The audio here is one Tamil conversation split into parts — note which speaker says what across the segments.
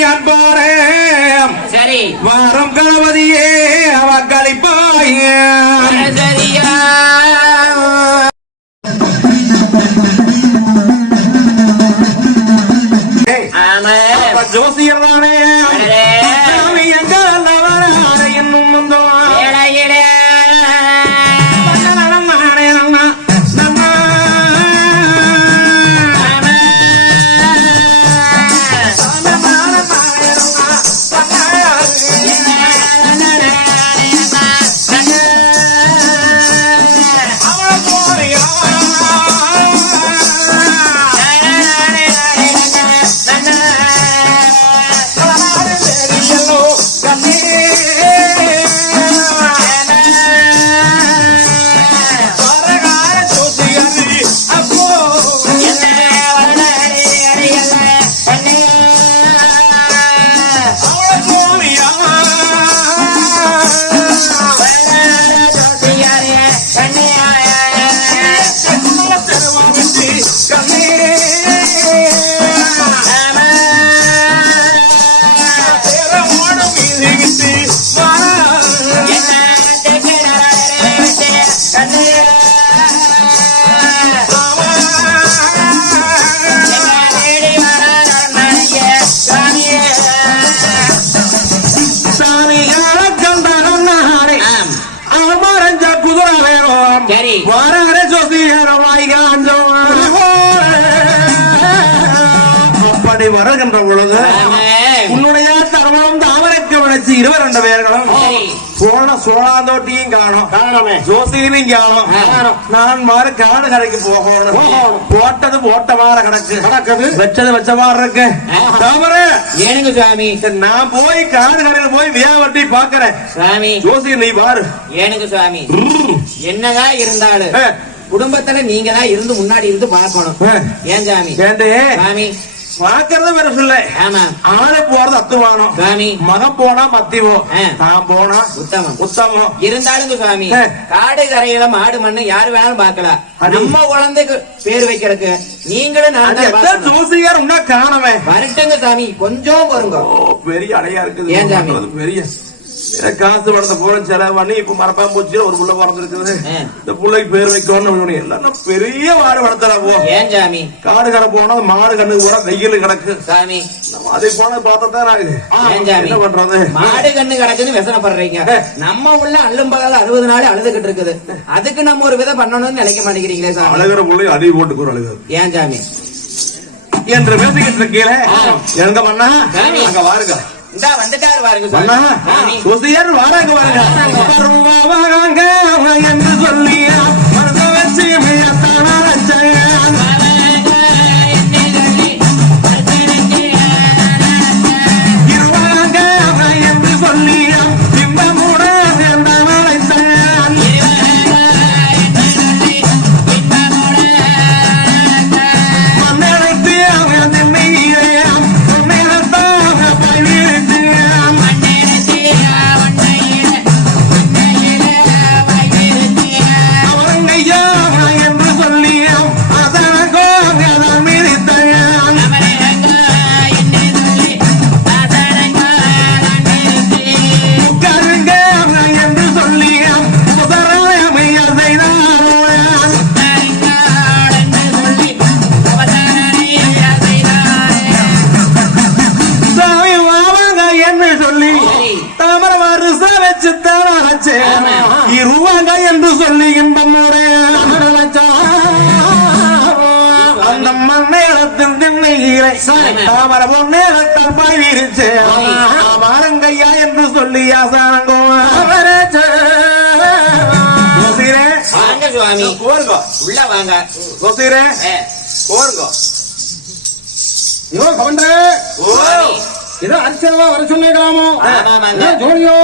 Speaker 1: அன்பாரேம்
Speaker 2: சரி.
Speaker 1: வாரம் கணபதியே அவக்களிப்பாய.
Speaker 2: சரியா ஆமா.
Speaker 1: அப்படி வருகின்ற பொழுது உன்னுடைய தர்மம் தாமரைக்கு விளைச்சு இருவர் ரெண்டு பேர்களும். போன சோழாந்தோட்டியும் காணும்.
Speaker 3: காணாமே.
Speaker 1: ஜோசியிலையும் காணும்.
Speaker 2: காணோம்.
Speaker 1: நான் மாறு காடு கடைக்கு போகணும். போட்டது போட்ட மாதிரி கிடக்கு.
Speaker 3: நடக்குது
Speaker 1: வச்சது வச்ச மாதிரி இருக்கு. தாமரை
Speaker 2: ஏனுங்க சுவாமி?
Speaker 1: நான் போய் காடு கடையில போய் வியாவட்டி பாக்குறேன்
Speaker 2: சுவாமி.
Speaker 1: ஜோசி நீ பாரு
Speaker 2: ஏனுங்க சுவாமி? என்னதான் இருந்தாலும் குடும்பத்துல நீங்க தான் இருந்து முன்னாடி இருந்து பார்க்கணும். ஏன் சாமி சாமி
Speaker 1: பாக்குறது வேற சொல்ல. ஆளு போறது அத்துவானம்.
Speaker 2: சாமி
Speaker 1: மகன் போனா மத்திவோ. நான் போனா
Speaker 2: உத்தமம்.
Speaker 1: உத்தமம்.
Speaker 2: இருந்தாலுங்க சுவாமி
Speaker 1: ஏ.
Speaker 2: காடு கரையில மாடு மண்ணு யாரு வேணாலும் பார்க்கலாம்.
Speaker 1: அது-
Speaker 2: நம்ம குழந்தைக்கு பேர் வைக்கிறதுக்கு நீங்களும் நான் தான்.
Speaker 1: ஜோசியார் உன்னா காணமே.
Speaker 2: வரட்டுங்க சாமி கொஞ்சம்
Speaker 1: ஓ, பெரிய அடையா இருக்குது.
Speaker 2: ஏன் சாமி?
Speaker 1: பெரிய காசு பணத்தை போன செலவு பண்ணி இப்ப மரப்பா போச்சு ஒரு புள்ள பிறந்திருக்குது. இந்த புள்ளைக்கு பேர் வைக்கணும் எல்லாம் பெரிய மாடு வளர்த்தல போ.
Speaker 2: ஏன் சாமி?
Speaker 1: காடு கடை போனா மாடு கண்ணுக்கு போனா வெயில் கிடக்கு.
Speaker 2: சாமி.
Speaker 1: அதை போன பார்த்தா என்ன பண்றது?
Speaker 2: மாடு கண்ணு கிடக்குன்னு விசனப்படுறீங்க. நம்ம உள்ள அள்ளும் பகல் அறுபது நாள் அழுதுகிட்டு இருக்குது. அதுக்கு நம்ம ஒரு விதை பண்ணணும்னு நினைக்க மாட்டேங்கிறீங்களே சாமி?
Speaker 1: அழகுற புள்ளை அடி போட்டுக்கு அழுகுது.
Speaker 2: ஏன் சாமி?
Speaker 1: என்று பேசிக்கிட்டு இருக்கீங்களே? எங்க பண்ணா. அங்க வாருங்க.
Speaker 2: இந்தா வந்துட்டாரு பாருங்க
Speaker 1: சுசியர் வாராங்க பாருங்க. என்று சொல்லி இன்பமுடைய அந்த மண்ணேரத்தில் திண்ணைகளை தாமர பொன்னேரத்தில் பாய் விரிச்சேன்
Speaker 2: சரி.
Speaker 1: மாரங்கையா என்று சொல்லி ஆசானங்கோ
Speaker 2: வாங்க சுவாமி.
Speaker 1: கோருங்கோ
Speaker 2: உள்ள வாங்க.
Speaker 1: கோருங்கோ
Speaker 3: ஐயோ கவண்டே
Speaker 2: சுவாமி,
Speaker 3: ஏதோ அரிசியெல்லாம் வர. ஏதோ ஜோடியோ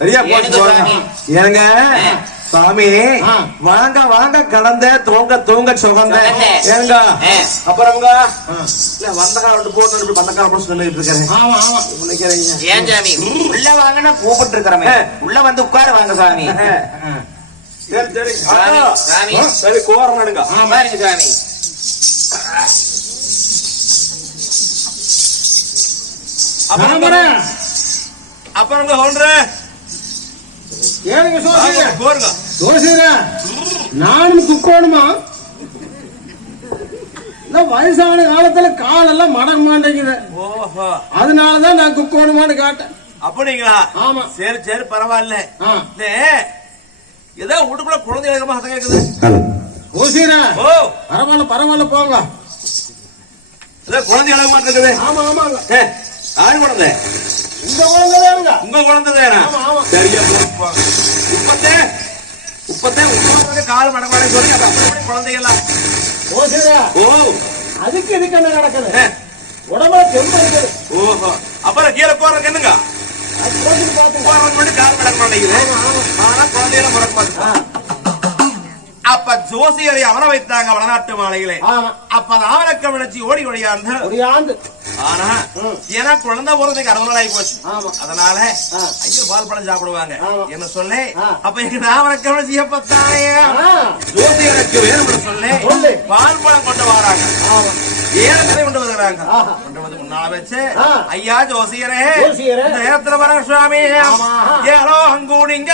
Speaker 1: சரியா
Speaker 2: எனக்கு
Speaker 1: போச்சு.
Speaker 2: சாமி.
Speaker 1: வாங்க வாங்க கலந்த தூங்க தூங்க சுகந்த.
Speaker 2: ஆ.
Speaker 1: அப்புறம்ங்க? இல்ல வந்த காலம் போட்டு இப்படி வந்த காலம் சொல்லிட்டு இருக்கிறேன்
Speaker 3: ஆமா ஆமா.
Speaker 1: நினைக்கிறீங்க?
Speaker 2: ஏன் சாமி? உள்ள வாங்கன்னா கூப்பிட்டு இருக்கிறமே
Speaker 1: ஏ.
Speaker 2: உள்ள வந்து உட்கார வாங்க சாமி.
Speaker 1: சரி சரி.
Speaker 2: சாமி,
Speaker 1: சரி கோரம் நடுங்க
Speaker 2: ஆ, பாருங்க சாமி.
Speaker 1: அப்புறம் அப்புறம் கவுண்டரே
Speaker 3: ஏனுங்க சோசியர சோசியர நானும் துக்கோணுமா இந்த வயசான காலத்துல காலெல்லாம் மடங்க மாட்டேங்குது.
Speaker 1: ஓஹோ.
Speaker 3: அதனாலதான் நான் குக்கோணுமான்னு காட்டேன்.
Speaker 1: அப்படிங்களா?
Speaker 3: ஆமா.
Speaker 1: சரி சரி பரவாயில்ல. ஏதோ வீட்டுக்குள்ள குழந்தை எழுதமா சத்தம் கேக்குது. ஓ.
Speaker 3: பரவாயில்ல பரவாயில்ல போங்க.
Speaker 1: ஏதோ குழந்தை எழுத மாட்டேங்குது
Speaker 3: ஆமா ஆமாங்க.
Speaker 1: ஏ, யாரு குழந்தை
Speaker 3: இந்த குழந்தைதானுங்க.
Speaker 1: உங்க குழந்தை தானா
Speaker 3: ஆமா, ஆமா.
Speaker 1: சரியா. போப்பா. இப்பத்தே இப்பத்தே உங்க கால் மடமாடை சொல்லி அது அப்படி குழந்தைகள்லாம்.
Speaker 3: சோசியர
Speaker 1: ஓ.
Speaker 3: அதுக்கு இதுக்கு என்ன நடக்குது? உடம்புல தெம்பு இருக்குது.
Speaker 1: ஓஹோ. அப்புறம் கீழே போறதுக்கு என்னங்க?
Speaker 3: அது போட்டு பாத்துங்க.
Speaker 1: போறது மட்டும் கால் மடக்க மாட்டேங்குது ஆனா குழந்தைகளை மடக்க மாட்டேங்குது. அப்ப ஜோசியரை அவன வைத்தாங்க வடநாட்டு மாலையிலே அப்ப ஆவணக்க விளைச்சி ஓடி
Speaker 3: ஒரு ஆண்டு
Speaker 1: ஆனா. ஏன்னா குழந்தை போறதுக்கு அறுபது நாள் ஆகி போச்சு அதனால. ஐயோ பால் பழம் சாப்பிடுவாங்க. என்ன சொல்லு. அப்ப எங்க நாவணக்க விளைச்சி எப்பத்தானே
Speaker 3: ஆ,
Speaker 1: ஜோசியருக்கு வேணும் சொல்லு. பால் பழம் கொண்டு வராங்க ஏலத்தை கொண்டு வருகிறாங்க. கொண்டு வந்து முன்னால வச்சு. ஐயா ஜோசியரே. இந்த வர சுவாமி. ஏலோ அங்கூடிங்க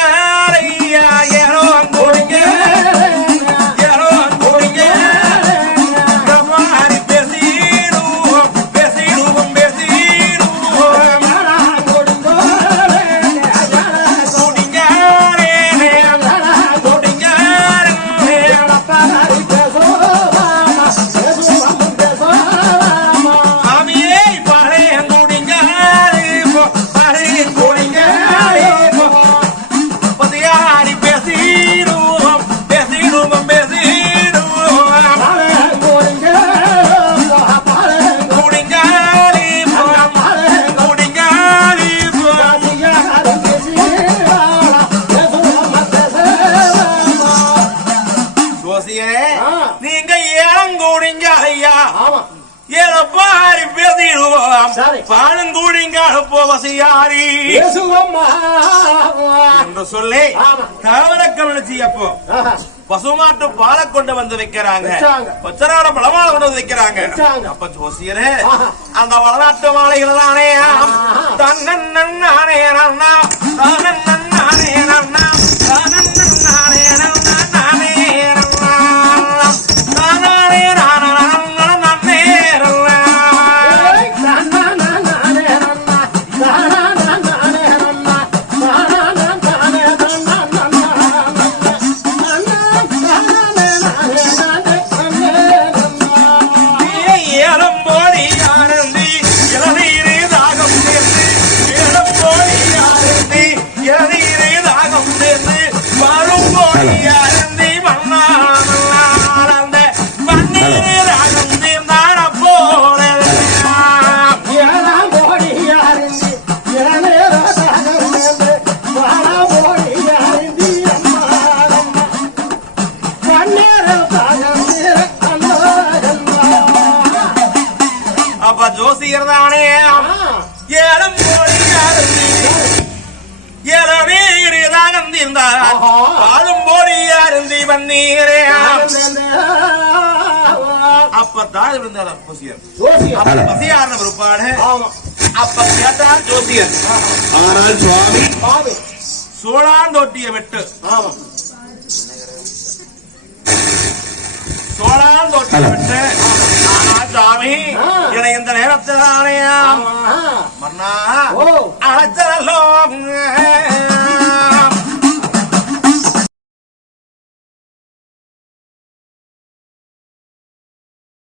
Speaker 3: ஆமா
Speaker 1: ஏழப்பாரி பேசிடுவோம்
Speaker 3: சரி.
Speaker 1: பாலங்கூடிங்க போவசியாரி என்று சொல்லி
Speaker 3: ஆமா.
Speaker 1: கவரக்கமிழ்ச்சி அப்போ
Speaker 3: ஆஹா.
Speaker 1: பசுமாட்டு பாலை கொண்டு வந்து வைக்கிறாங்க. பச்சராட பழமாலை கொண்டு வந்து வைக்கிறாங்க. அப்ப ஜோசியரே. அந்த வளநாட்டு மாலைகள் தானே. தன்னே நன்னா தன்னே நன்னா ஆனந்தி பன்னீரே அப்பதான் இருந்தார் ஜோசியர். பசியார்ன பிற்பாடு அப்ப கேட்டார் ஜோசியர். ஆனால் சுவாமி சோழாந்தொட்டிய வெட்டு. சோழாந்தொட்டிய வெட்டு. ஆனா சாமி
Speaker 3: ஆ.
Speaker 1: என்னை இந்த நேரத்தில் மன்னா
Speaker 3: ஓ.
Speaker 1: அழைச்சரல்லோ